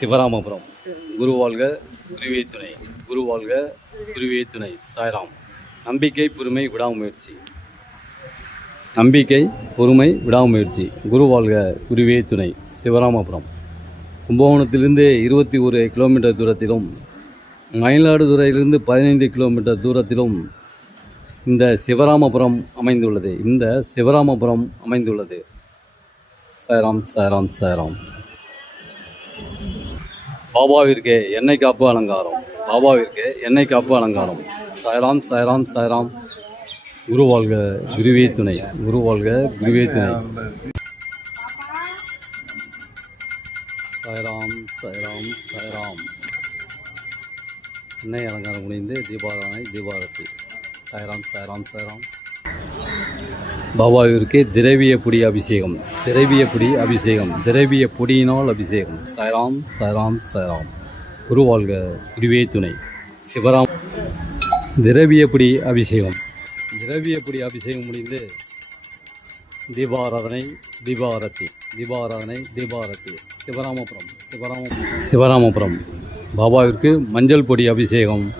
சிவராமபுரம். குரு வாழ்க குருவே துணை. குரு வாழ்க குருவே துணை. சாய்ராம். நம்பிக்கை பொறுமை விடாமுயற்சி. நம்பிக்கை பொறுமை விடாமுயற்சி. குரு வாழ்க குருவே துணை. சிவராமபுரம். கும்பகோணத்திலிருந்து இருபத்தி ஒரு கிலோமீட்டர் தூரத்திலும் மயிலாடுதுறையிலிருந்து பதினைந்து கிலோமீட்டர் தூரத்திலும் இந்த சிவராமபுரம் அமைந்துள்ளது. இந்த சிவராமபுரம் அமைந்துள்ளது. சாய்ராம் சாய்ராம் சாய்ராம். பாபாவிற்கு எண்ணெய் காப்பு அலங்காரம். பாபாவிற்கு எண்ணெய் காப்பு அலங்காரம். சாய்ராம் சாய்ராம் சாய்ராம். குரு வாழ்க குருவே துணை. குரு வாழ்க குருவே துணை. சாய்ராம் சாய்ராம் சாய்ராம். எண்ணெய் அலங்காரம் முடிந்து தீபாராதனை தீபாரதி. சாய்ராம் சாய்ராம் சாய்ராம். பாபாவிற்கு திரவிய பொடி அபிஷேகம். திரவிய பொடி அபிஷேகம். திரவிய பொடியினால் அபிஷேகம். சாய்ராம் சாய்ராம் சாய்ராம். குருவாழ்க குருவே துணை. சிவராம். திரவிய பொடி அபிஷேகம். திரவிய பொடி அபிஷேகம் முடிந்து தீபாராதனை தீபாரதி. தீபாராதனை தீபாரதி. சிவராமபுரம் சிவராமபுரம். சிவராமபுரம். பாபாவிற்கு மஞ்சள் பொடி அபிஷேகம்.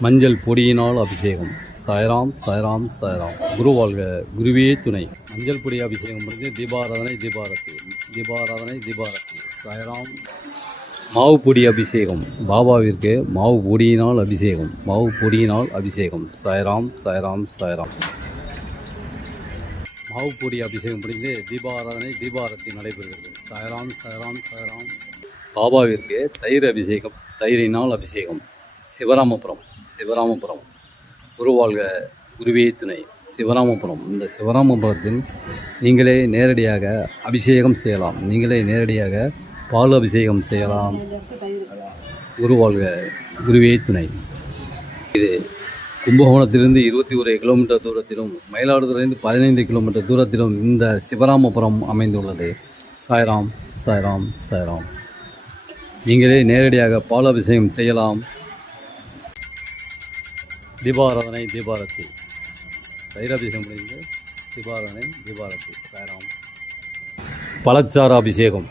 மஞ்சள் பொடியினால் அபிஷேகம். சாய்ராம் சாய்ராம் சாய்ராம் குரு வாழ்க குருவே துணை. அஞ்சல் பொடி அபிஷேகம் முடிஞ்சு தீபாராதனை தீபாரத்தி. தீபாராதனை தீபாரத்தி. சாய்ராம் மாவு பொடி அபிஷேகம். பாபாவிற்கு மாவு பொடியினால் அபிஷேகம். மாவு பொடியினால் அபிஷேகம். சாய்ராம் சாய்ராம் சாய்ராம் மாவு பொடி அபிஷேகம் முடிந்து தீபாராதனை தீபாரத்தி நடைபெறுகிறது. சாய்ராம் சாய்ராம் சாய்ராம் பாபாவிற்கு தயிர் அபிஷேகம் தயிரினால் அபிஷேகம். சிவராமபுரம் சிவராமபுரம். குருவாழ்க குருவே துணை. சிவராமபுரம். இந்த சிவராமபுரத்தில் நீங்களே நேரடியாக அபிஷேகம் செய்யலாம். நீங்களே நேரடியாக பால் அபிஷேகம் செய்யலாம். குருவாழ்க குருவே துணை. இது கும்பகோணத்திலிருந்து இருபத்தி ஒரு கிலோமீட்டர் தூரத்திலும் மயிலாடுதுறையிலிருந்து பதினைந்து கிலோமீட்டர் தூரத்திலும் இந்த சிவராமபுரம் அமைந்துள்ளது. சாய்ராம் சாய்ராம் சாய்ராம். நீங்களே நேரடியாக பால் அபிஷேகம் செய்யலாம். தீபாராதனை தீபாரத்தி தைராபிஷேகம் முடிந்து தீபாராதனை தீபாரத்தி பேராம் பழச்சாறு அபிஷேகம்.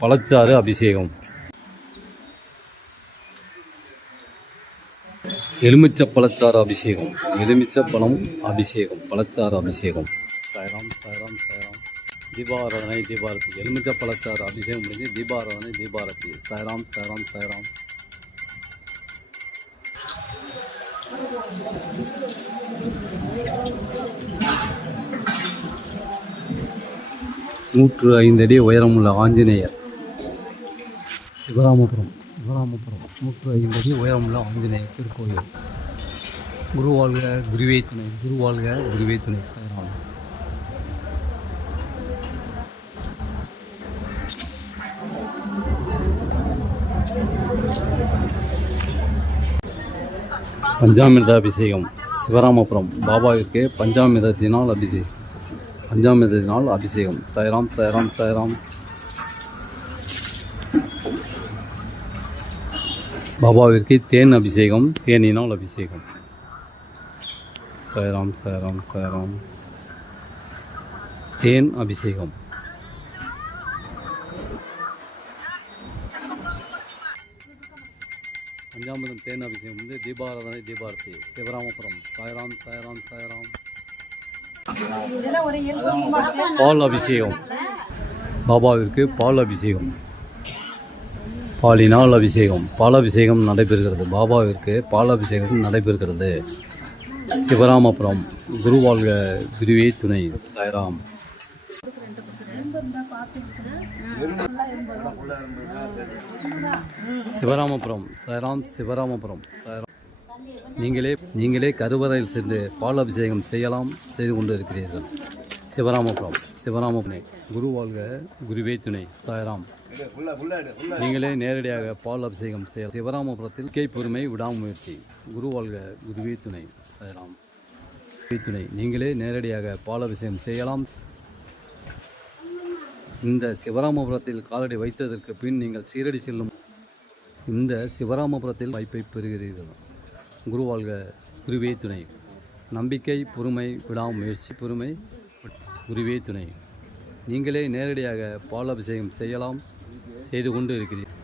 பழச்சாறு அபிஷேகம். எலுமிச்சை பழச்சாறு அபிஷேகம். எலுமிச்சை பழம் அபிஷேகம். பழச்சாறு அபிஷேகம். சாய்ராம் சாய்ராம் சாய்ராம் தீபாராதனை தீபாரதி எலுமிச்சை பழச்சாறு அபிஷேகம் முடிஞ்சு தீபாராதனை தீபாரதி சாய்ராம் சாய்ராம் சாய்ராம் நூற்று ஐந்து அடி உயரமுள்ள ஆஞ்சநேயர். சிவராமபுரம் சிவராமபுரம் நூற்று ஐந்து அடி உயரமுள்ள ஆஞ்சநேயர் திருக்கோயில். குருவாழ்க குருவே துணை குருவாழ்க குருவே துணை சாய்ராம். பஞ்சாமிர்த அபிஷேகம் சிவராமபுரம் பாபாவிற்கு பஞ்சாமிர்தத்தினால் அபிஷேகம் பஞ்சாமிர்தத்தினால் அபிஷேகம். சாய்ராம் சாய்ராம் சாய்ராம். பாபாவிற்கு தேன் அபிஷேகம் தேனினால் அபிஷேகம். சாய்ராம் சாய்ராம் சாய்ராம். தேன் அபிஷேகம். தீபாராதனை தீபாரதி சிவராமபுரம் சாய்ராம் சாய்ராம் சாய்ராம் பால் அபிஷேகம் பாபாவிற்கு பால் அபிஷேகம் பாலினால் அபிஷேகம் பால் அபிஷேகம் நடைபெறுகிறது பாபாவிற்கு பால் அபிஷேகம் நடைபெறுகிறது சிவராமபுரம் குருவாழ்க குருவே துணை சாய்ராம் சிவராமபுரம் சாய்ராம் சிவராமபுரம் சாய்ராம் நீங்களே நீங்களே கருவறையில் சென்று பால் அபிஷேகம் செய்யலாம் செய்து கொண்டு இருக்கிறீர்கள் சிவராமபுரம் சிவராமபுரம். குரு வாழ்க குருவே துணை சாய்ராம். நீங்களே நேரடியாக பால் அபிஷேகம் செய்ய சிவராமபுரத்தில் கை பொறுமை விடாமுயற்சி. குரு வாழ்க குருவே துணை சாய்ராம். துணை நீங்களே நேரடியாக பால் அபிஷேகம் செய்யலாம். இந்த சிவராமபுரத்தில் காலடி வைத்ததற்கு பின் நீங்கள் சீரடி செல்லும் இந்த சிவராமபுரத்தில் வாய்ப்பை பெறுகிறீர்கள். குரு வாழ்க குருவே துணை. நம்பிக்கை பொறுமை விடாமுயற்சி பொறுமை குருவே துணை. நீங்களே நேரடியாக பாலாபிஷேகம் செய்யலாம் செய்து கொண்டு இருக்கிறீர்கள்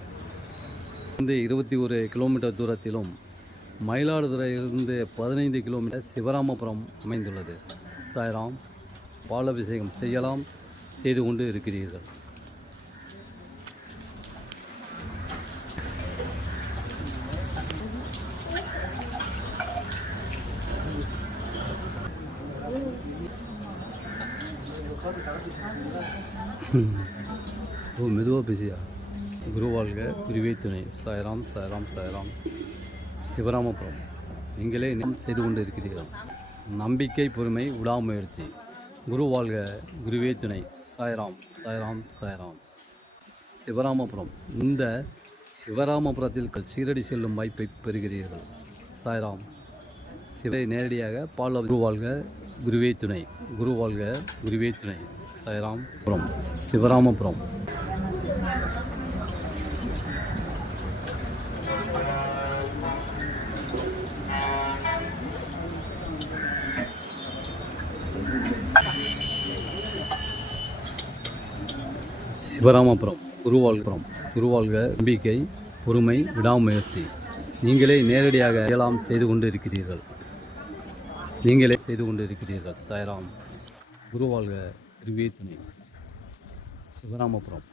இருந்து இருபத்தி ஒரு கிலோமீட்டர் தூரத்திலும் மயிலாடுதுறையிலிருந்து பதினைந்து கிலோமீட்டர் சிவராமபுரம் அமைந்துள்ளது. சாய்ராம் பாலாபிஷேகம் செய்யலாம் செய்து கொண்டு இருக்கிறீர்கள். ஓ மெதுவாக பேசியா? குருவாழ்க குருவே துணை. சாய்ராம் சாய்ராம் சாய்ராம். சிவராமபுரம். நீங்களே இன்னும் செய்து கொண்டு இருக்கிறீர்கள் நம்பிக்கை பொறுமை விடாமுயற்சி குரு வாழ்க குருவே துணை. சாய்ராம் சாய்ராம் சாய்ராம். சிவராமபுரம். இந்த சிவராமபுரத்தில் சீரடி செல்லும் வாய்ப்பை பெறுகிறீர்கள். சாய்ராம். சிவரை நேரடியாக பால் குரு வாழ்க குருவே துணை. குரு வாழ்க குருவே துணை. சாய்ராம்புரம் சிவராமபுரம் சிவராமபுரம் குருவாழ்புரம் குருவாழ்க நம்பிக்கை பொறுமை விடாமுயற்சி. நீங்களே நேரடியாக இயலாம் செய்து கொண்டு இருக்கிறீர்கள் நீங்களே செய்து கொண்டு இருக்கிறீர்கள் சாய்ராம் குருவாழ்க திருவே சிவராமபுரம்.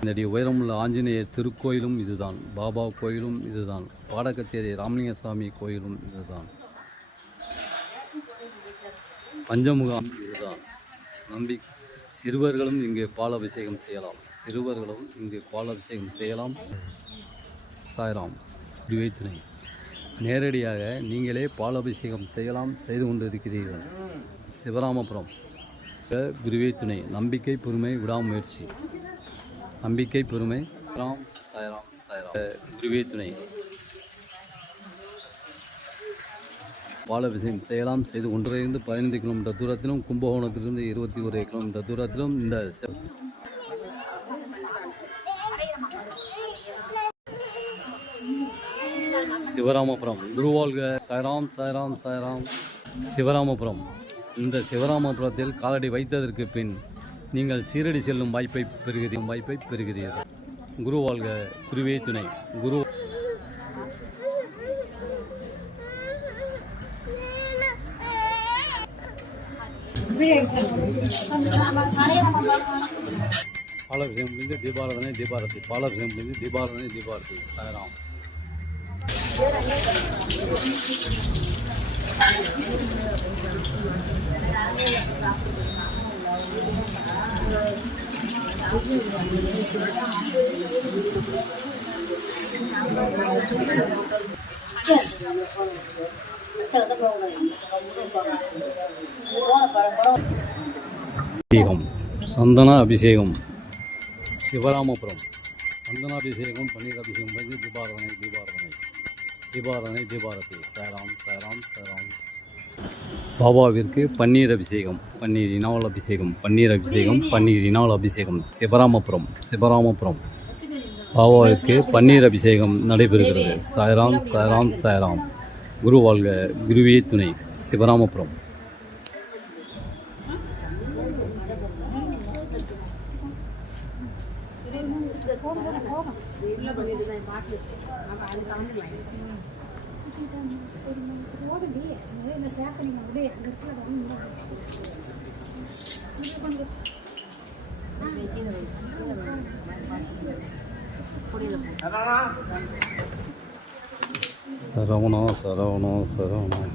இந்த உயரமுள்ள ஆஞ்சநேயர் திருக்கோயிலும் இதுதான். பாபா கோயிலும் இதுதான். பாடக்கச்சேரி ராமலிங்கசாமி கோயிலும் இதுதான். பஞ்சமுகாம் இதுதான். நம்பி சிறுவர்களும் இங்கே பால் அபிஷேகம் செய்யலாம். சிறுவர்களும் இங்கே பால் அபிஷேகம் செய்யலாம். சாய்ராம் குருவேத்தினை நேரடியாக நீங்களே பால் அபிஷேகம் செய்யலாம் செய்து கொண்டிருக்கிறீர்கள். சிவராமபுரம் குருவே துணை நம்பிக்கை பொறுமை விடாமுயற்சி. நம்பிக்கை பொறுமை ராம் சாய்ராம் சாய்ராம். குருவே துணை பாலாபிஷேகம் செய்யலாம். செய்து ஒன்றிலிருந்து பதினைந்து கிலோமீட்டர் தூரத்திலும் கும்பகோணத்திலிருந்து இருபத்தி ஒரு கிலோமீட்டர் தூரத்திலும் இந்த சிவராமபுரம். குருவாழ்க சாய்ராம் சாய்ராம் சாய்ராம். சிவராமபுரம். இந்த சிவராமபுரத்தில் காலடி வைத்ததற்கு பின் நீங்கள் சீரடி செல்லும் வாய்ப்பை பெறுகிறீர்கள் வாய்ப்பை பெறுகிறீர்கள். குருவாழ்க. குருவே துணை. குரு பாலாபிஷேகம் முடிஞ்சு தீபாராதனை தீபாரதி பாலாபிஷேகம் முடிஞ்சு தீபாராதனை தீபாரதி சாய்ராம் அபிஷேகம். சந்தன அபிஷேகம். சிவராமபுரம். சந்தனாபிஷேகம் பன்னீர் அபிஷேகம் பண்ணி தீபாராதனை. தீபாரணை தீபாராதனை தீபாரதி. சேராம் சேராம் சாய்ராம் பாபாவிற்கு பன்னீர் அபிஷேகம் பன்னீர் இனாவல் அபிஷேகம் பன்னீர் அபிஷேகம் பன்னீர் பன்னீரினால் அபிஷேகம் சிவராமபுரம் சிவராமபுரம். பாபாவிற்கு பன்னீர் அபிஷேகம் நடைபெறுகிறது. சாய்ராம் சாய்ராம் சாய்ராம். குரு வாழ்க குருவே துணை. சிவராமபுரம். புரியல சரவணம் சரவணம் சரவணம்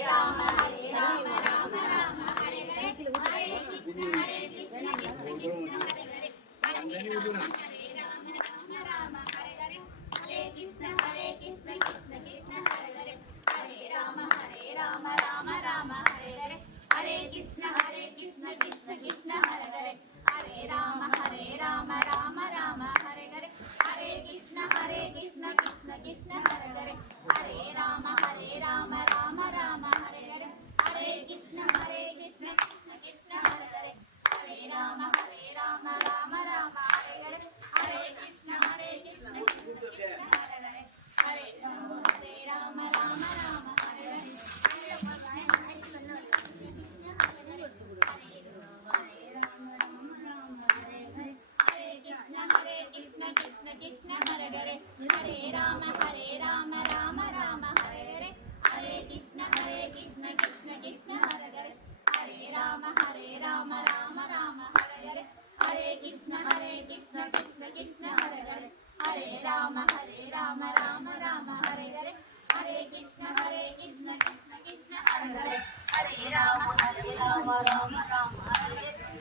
ராம ஹரே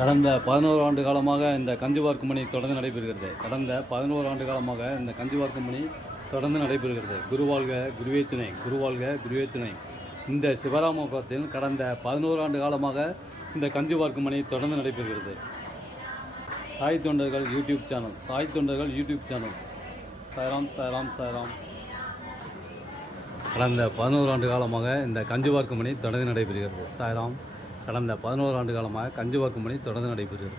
கடந்த பதினோரு ஆண்டு காலமாக இந்த கஞ்சி பார்க்கும் பணி தொடர்ந்து நடைபெறுகிறது. கடந்த பதினோரு ஆண்டு காலமாக இந்த கஞ்சி பார்க்கும் பணி தொடர்ந்து நடைபெறுகிறது. குருவாழ்க குருவே துணை குருவாழ்க குருவே துணை. இந்த சிவராமபுரத்தில் கடந்த பதினோரு ஆண்டு காலமாக இந்த கஞ்சி பார்க்கும் பணி தொடர்ந்து நடைபெறுகிறது. சாய் தொண்டர்கள் யூடியூப் சேனல் சாய் தொண்டர்கள் யூடியூப் சேனல். சாய்ராம் சாய்ராம் சாய்ராம். கடந்த பதினோரு ஆண்டு காலமாக இந்த கஞ்சி பார்க்கும் பணி தொடர்ந்து நடைபெறுகிறது. சாய்ராம். கடந்த பதினோரு ஆண்டு காலமாக கஞ்சி பணி தொடர்ந்து நடைபெறுகிறது